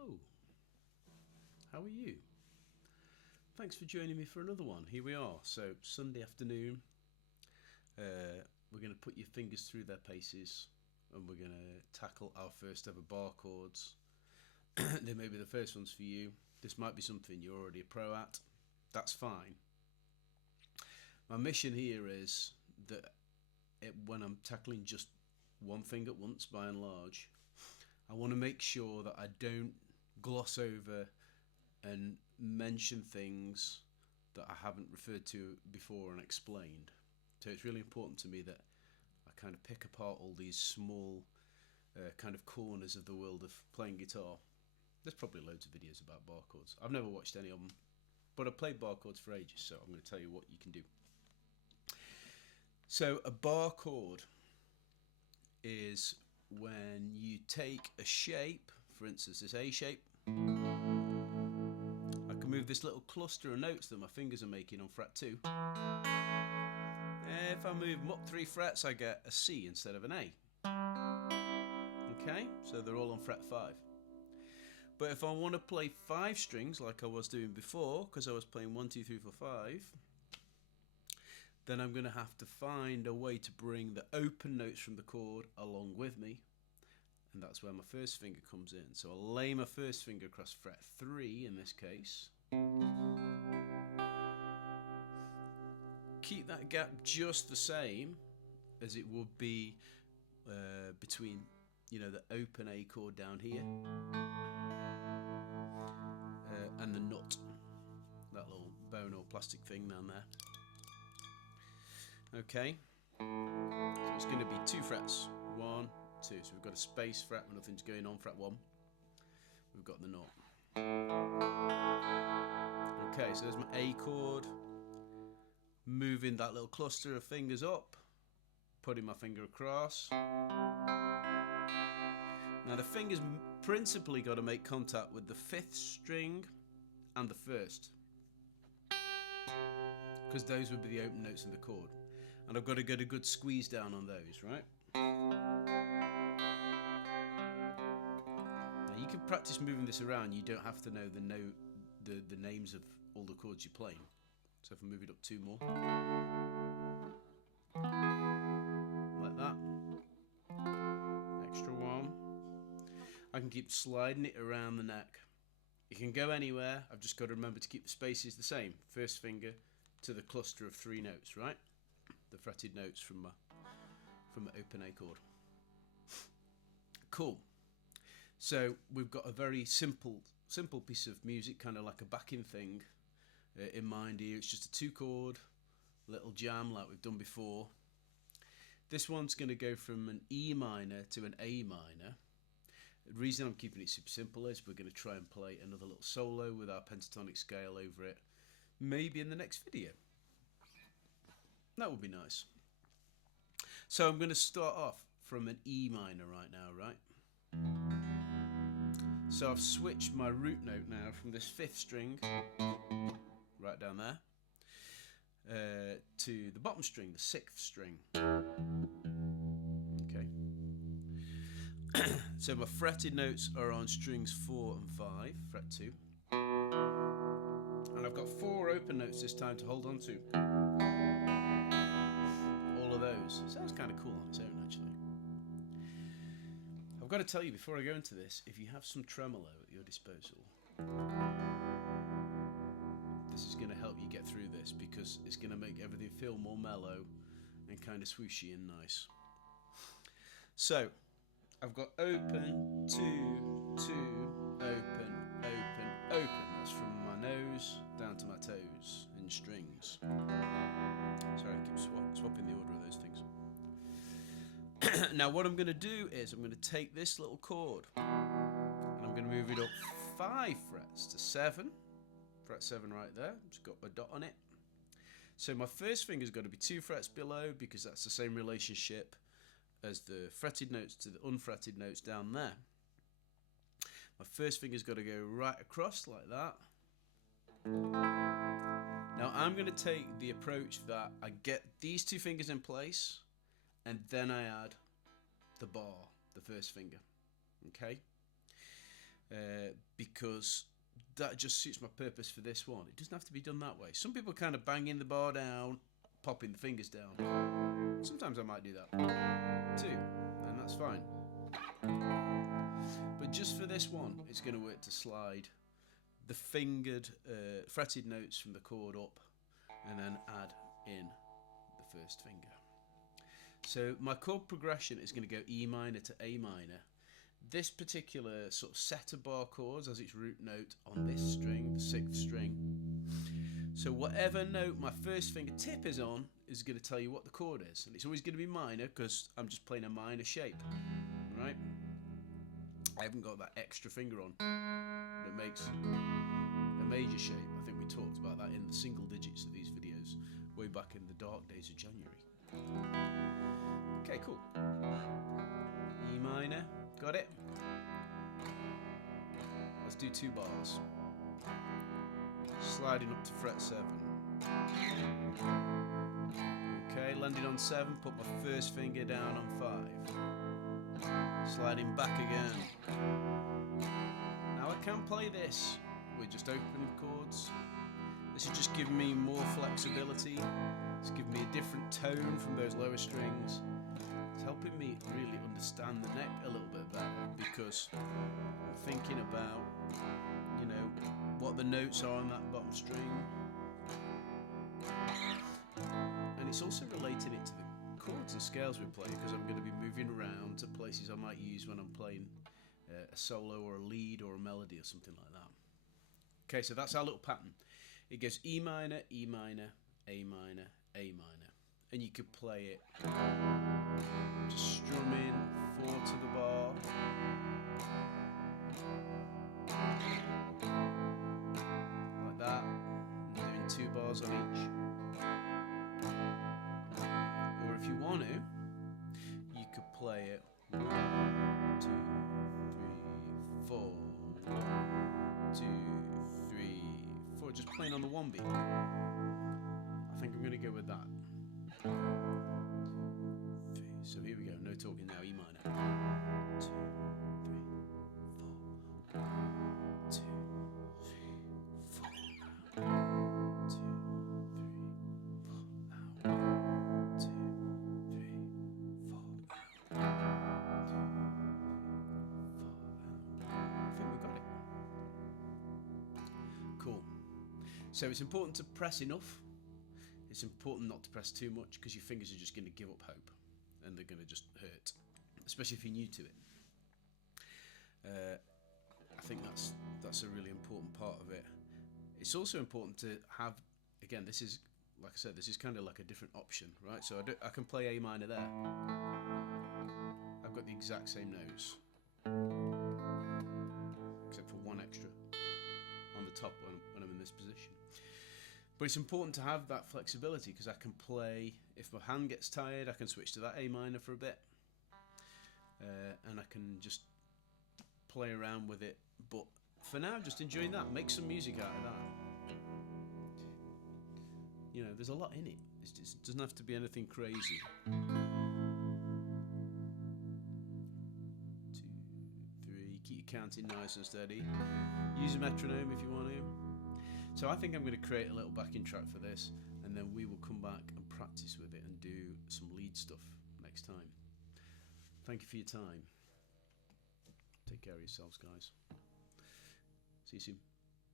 Hello, how are you? Thanks for joining me for another one. Here we are. So Sunday afternoon, we're going to put your fingers through their paces and we're going to tackle our first ever bar chords. They may be the first ones for you. This might be something you're already a pro at. That's fine. My mission here is that when I'm tackling just one thing at once, by and large, I want to make sure that I don't gloss over and mention things that I haven't referred to before and explained. So it's really important to me that I kind of pick apart all these small kind of corners of the world of playing guitar. There's probably loads of videos about bar chords. I've never watched any of them, but I've played bar chords for ages, so I'm going to tell you what you can do. So a bar chord is when you take a shape, for instance this A shape. I can move this little cluster of notes that my fingers are making on fret 2. If I move them up 3 frets I get a C instead of an A. Okay, so they're all on fret 5. But if I want to play 5 strings like I was doing before, because I was playing 1, 2, 3, 4, 5, then I'm going to have to find a way to bring the open notes from the chord along with me, and that's where my first finger comes in. So I'll lay my first finger across fret 3 in this case. Keep that gap just the same as it would be between, the open A chord down here and the nut, that little bone or plastic thing down there. Okay, so it's going to be 2 frets, 1, 2, so we've got a space fret when nothing's going on, fret 1, we've got the nut. Okay, so there's my A chord, moving that little cluster of fingers up, putting my finger across. Now the finger's principally got to make contact with the 5th string and the 1st, because those would be the open notes in the chord. And I've got to get a good squeeze down on those, right? Now you can practice moving this around. You don't have to know the names of all the chords you're playing. So if I move it up 2 more, like that, extra 1, I can keep sliding it around the neck. It can go anywhere. I've just got to remember to keep the spaces the same. First finger to the cluster of 3 notes, right? The fretted notes from my open A chord. Cool. So we've got a very simple piece of music, kind of like a backing thing in mind here. It's just a 2 chord little jam like we've done before. This one's going to go from an E minor to an A minor. The reason I'm keeping it super simple is we're going to try and play another little solo with our pentatonic scale over it, maybe in the next video. That would be nice. So I'm going to start off from an E minor right now, right? So I've switched my root note now from this 5th string, right down there, to the bottom string, the 6th string. Okay. So my fretted notes are on strings 4 and 5, fret 2. And I've got 4 open notes this time to hold on to. All of those. Sounds kind of cool on its own, actually. I've got to tell you before I go into this, if you have some tremolo at your disposal, this is going to help you get through this, because it's going to make everything feel more mellow and kind of swooshy and nice. So I've got open, 2, 2, open, open, open. That's from my nose down to my toes in strings. Sorry, I keep swapping the order of those things. Now what I'm going to do is I'm going to take this little chord and I'm going to move it up 5 frets to 7. Fret 7 right there. It's got a dot on it. So my first finger's got to be 2 frets below, because that's the same relationship as the fretted notes to the unfretted notes down there. My first finger's got to go right across like that. Now I'm going to take the approach that I get these 2 fingers in place and then I add the bar, the first finger. Okay? because that just suits my purpose for this one. It doesn't have to be done that way. Some people kind of banging the bar down, popping the fingers down. Sometimes I might do that too, and that's fine. But just for this one, it's going to work to slide the fingered, fretted notes from the chord up and then add in the first finger. So my chord progression is going to go E minor to A minor. This particular sort of set of bar chords has its root note on this string, the 6th string. So whatever note my first fingertip is on is going to tell you what the chord is. And it's always going to be minor because I'm just playing a minor shape, right? I haven't got that extra finger on that makes a major shape. I think we talked about that in the single digits of these videos way back in the dark days of January. Okay, cool. E minor, got it? Let's do 2 bars. Sliding up to fret 7. Okay, landing on 7, put my first finger down on 5. Sliding back again. Now I can play this with just open chords. This is just giving me more flexibility. It's giving me a different tone from those lower strings. It's helping me really understand the neck a little bit better because I'm thinking about, you know, what the notes are on that bottom string. And it's also relating it to the chords and scales we play because I'm going to be moving around to places I might use when I'm playing a solo or a lead or a melody or something like that. Okay, so that's our little pattern. It goes E minor, E minor, A minor, A minor. And you could play it just strumming 4 to the bar. Like that. And doing 2 bars on each. Or if you want to, you could play it 1, 2, 3, 4. 1, 2, 3, 4. Just playing on the 1 beat. I think I'm going to go with that. 3. So here we go. No talking now. E minor. 2, 3, 4. 1, 2, 3, 4. 1, 2, 3, 4. 1, 2, 3, 4. 1, 2, 3, 4. I think we got it. Cool. So it's important to press enough. It's important not to press too much because your fingers are just going to give up hope and they're going to just hurt, especially if you're new to it. I think that's a really important part of it. It's also important to have, again, this is, like I said, this is kind of like a different option, right? So I can play A minor there. I've got the exact same notes, except for 1 extra on the top when I'm in this position. But it's important to have that flexibility because I can play, if my hand gets tired, I can switch to that A minor for a bit. And I can just play around with it. But for now, I'm just enjoying that. Make some music out of that. You know, there's a lot in it. It doesn't have to be anything crazy. 2, 3, keep your counting nice and steady. Use a metronome if you want to. So I think I'm going to create a little backing track for this and then we will come back and practice with it and do some lead stuff next time. Thank you for your time. Take care of yourselves, guys. See you soon.